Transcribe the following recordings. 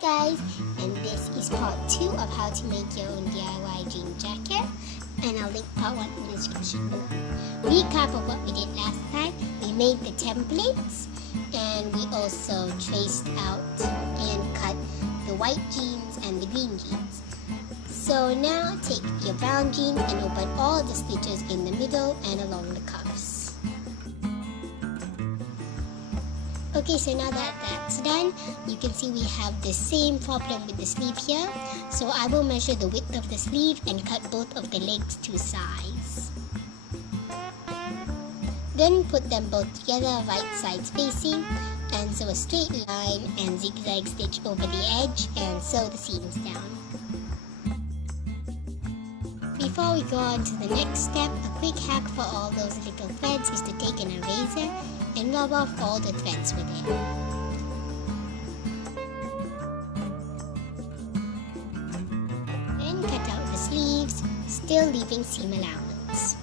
guys, and this is part 2 of how to make your own DIY jean jacket, and I'll link part 1 in the description below. Recap of what we did last time: we made the templates and we also traced out and cut the white jeans and the green jeans. So now take your brown jeans and open all the stitches in the middle and along the cuffs. Okay, so now that that's done, you can see we have the same problem with the sleeve here. So I will measure the width of the sleeve and cut both of the legs to size. Then put them both together, right sides facing, and sew a straight line and zigzag stitch over the edge and sew the seams down. Before we go on to the next step, a quick hack for all those little threads is to take an eraser and rub off all the threads with it. Then cut out the sleeves, still leaving seam allowance.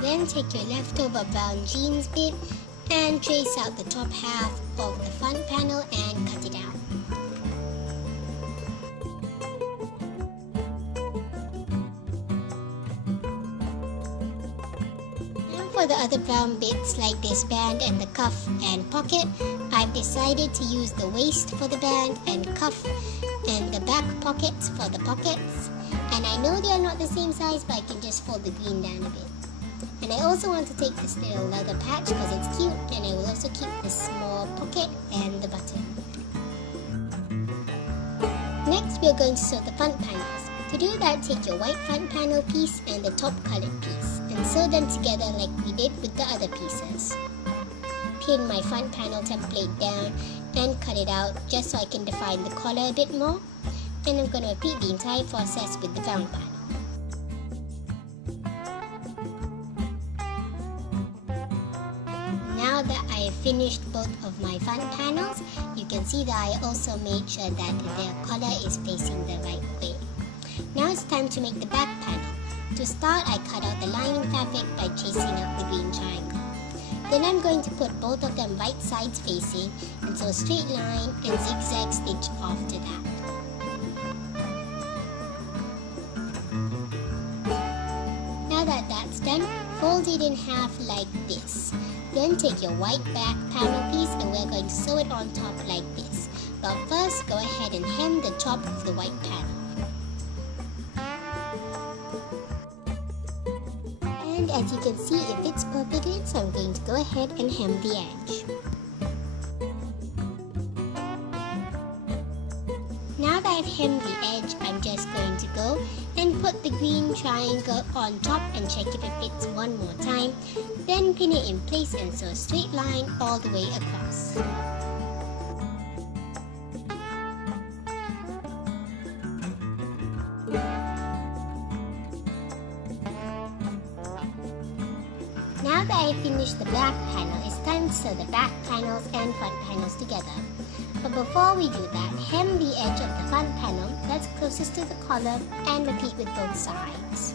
Then take your leftover brown jeans bit and trace out the top half of the front panel and cut it out. For the other brown bits like this band and the cuff and pocket, I've decided to use the waist for the band and cuff and the back pockets for the pockets. And I know they are not the same size, but I can just fold the green down a bit. And I also want to take this little leather patch because it's cute, and I will also keep this small pocket and the button. Next, we are going to sew the front panels. To do that, take your white front panel piece and the top colored piece and sew them together like we did with the other pieces. Pin my front panel template down and cut it out just so I can define the collar a bit more. And I'm going to repeat the entire process with the front panel. Now that I have finished both of my front panels, you can see that I also made sure that their collar is facing the right way. Now it's time to make the back panel. To start, I cut out the lining fabric by tracing out the green triangle. Then I'm going to put both of them right sides facing and sew a straight line and zigzag stitch after that. Now that that's done, fold it in half like this. Then take your white back panel piece and we're going to sew it on top like this. But first, go ahead and hem the top of the white panel. And as you can see, it fits perfectly, so I'm going to go ahead and hem the edge. Now that I've hemmed the edge, I'm just going to go and put the green triangle on top and check if it fits one more time. Then pin it in place and sew a straight line all the way across. Now that I've finished the back panel, it's time to sew the back panels and front panels together. But before we do that, hem the edge of the front panel that's closest to the collar and repeat with both sides.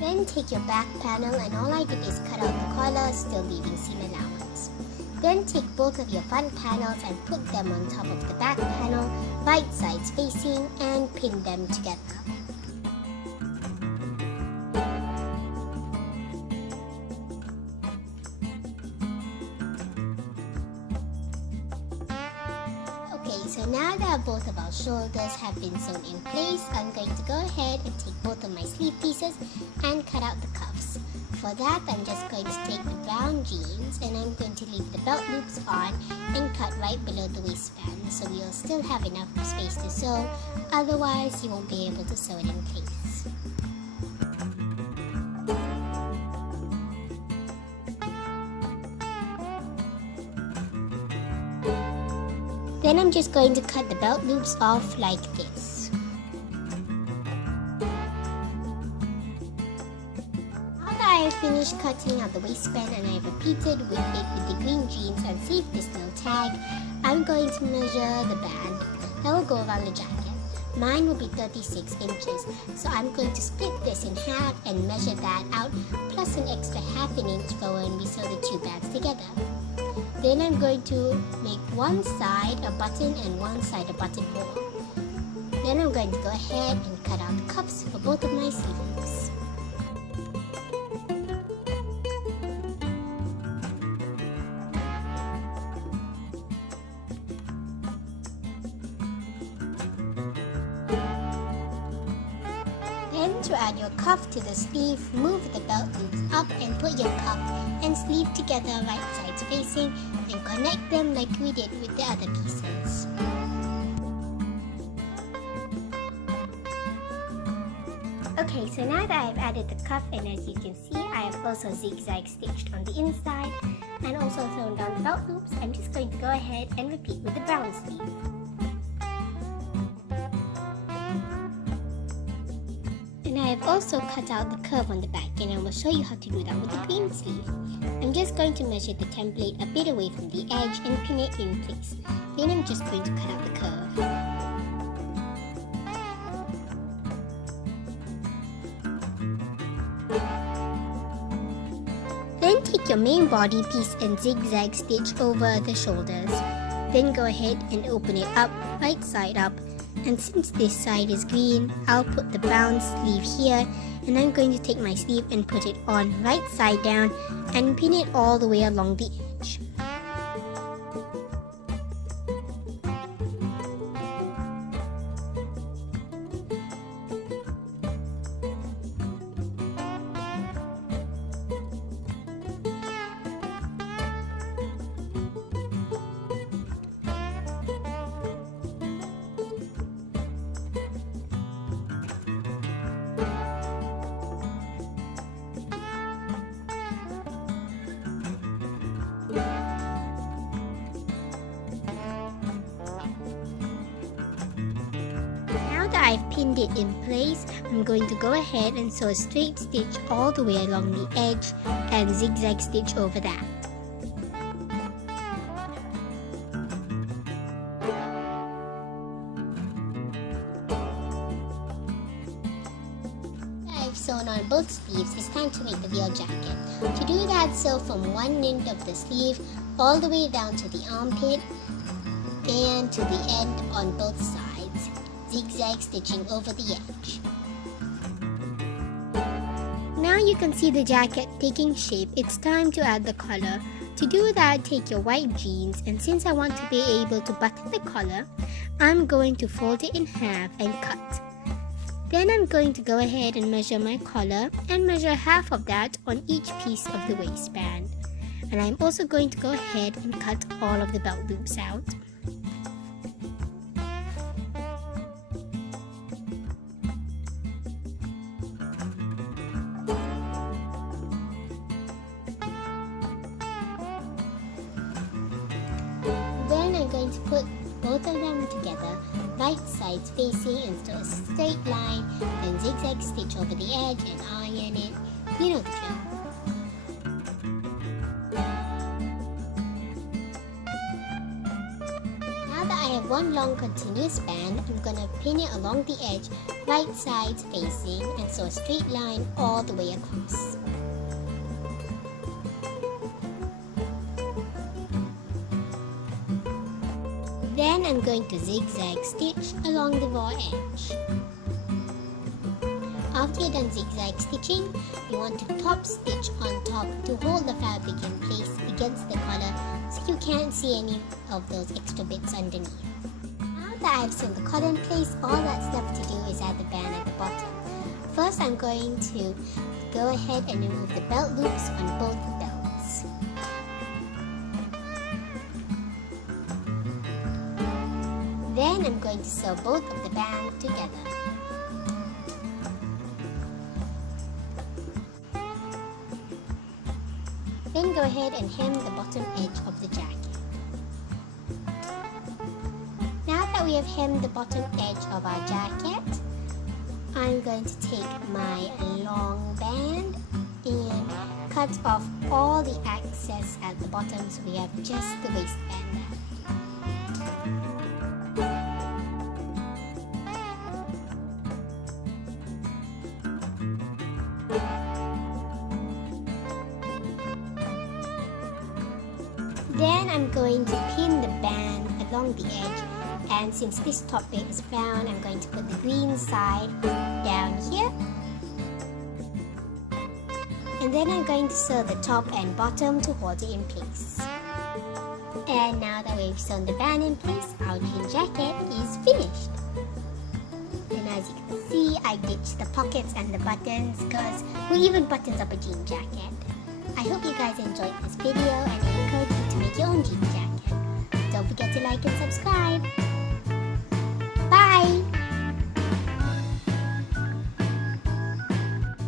Then take your back panel and all I did is cut out the collar, still leaving seam allowance. Then take both of your front panels and put them on top of the back panel, right sides facing, and pin them together. So now that both of our shoulders have been sewn in place, I'm going to go ahead and take both of my sleeve pieces and cut out the cuffs. For that, I'm just going to take the brown jeans and I'm going to leave the belt loops on and cut right below the waistband so we'll still have enough space to sew, otherwise you won't be able to sew it in place. Then I'm just going to cut the belt loops off like this. Now that I have finished cutting out the waistband and I have repeated with it with the green jeans and saved this little tag, I'm going to measure the band that will go around the jacket. Mine will be 36 inches, so I'm going to split this in half and measure that out, plus an extra half an inch for when we sew the two bags together. Then I'm going to make one side a button and one side a buttonhole. Then I'm going to go ahead and cut out the cuffs for both of my sleeves. Then to add your cuff to the sleeve, move the belt loops up and put your cuff and sleeve together right sides facing and connect them like we did with the other pieces. Okay, so now that I've added the cuff, and as you can see, I have also zigzag stitched on the inside and also sewn down the belt loops, I'm just going to go ahead and repeat with the brown sleeve. And I have also cut out the curve on the back, and I will show you how to do that with the green sleeve. I'm just going to measure the template a bit away from the edge and pin it in place. Then I'm just going to cut out the curve. Then take your main body piece and zigzag stitch over the shoulders. Then go ahead and open it up, right side up. And since this side is green, I'll put the brown sleeve here, and I'm going to take my sleeve and put it on right side down and pin it all the way along the edge. I've pinned it in place, I'm going to go ahead and sew a straight stitch all the way along the edge and zigzag stitch over that. I've sewn on both sleeves, it's time to make the real jacket. To do that, sew from one end of the sleeve all the way down to the armpit and to the end on both sides, zigzag stitching over the edge. Now you can see the jacket taking shape. It's time to add the collar. To do that, take your white jeans, and since I want to be able to button the collar, I'm going to fold it in half and cut. Then I'm going to go ahead and measure my collar and measure half of that on each piece of the waistband. And I'm also going to go ahead and cut all of the belt loops out. Then I'm going to put both of them together, right sides facing, and sew a straight line, then zigzag stitch over the edge and iron it. You know the drill. Now that I have one long continuous band, I'm going to pin it along the edge, right sides facing, and sew a straight line all the way across. Then I'm going to zigzag stitch along the raw edge. After you're done zigzag stitching, you want to top stitch on top to hold the fabric in place against the collar so you can't see any of those extra bits underneath. Now that I've sewn the collar in place, all that's left to do is add the band at the bottom. First, I'm going to go ahead and remove the belt loops on both belts. Then I'm going to sew both of the bands together. Then go ahead and hem the bottom edge of the jacket. Now that we have hemmed the bottom edge of our jacket, I'm going to take my long band and cut off all the excess at the bottom so we have just the waistband left. Then I'm going to pin the band along the edge, and since this top bit is round, I'm going to put the green side down here. And then I'm going to sew the top and bottom to hold it in place. And now that we've sewn the band in place, our jean jacket is finished. And as you can see, I ditched the pockets and the buttons because who even buttons up a jean jacket? I hope you guys enjoyed this video and I encourage you to make your own jean jacket. Don't forget to like and subscribe.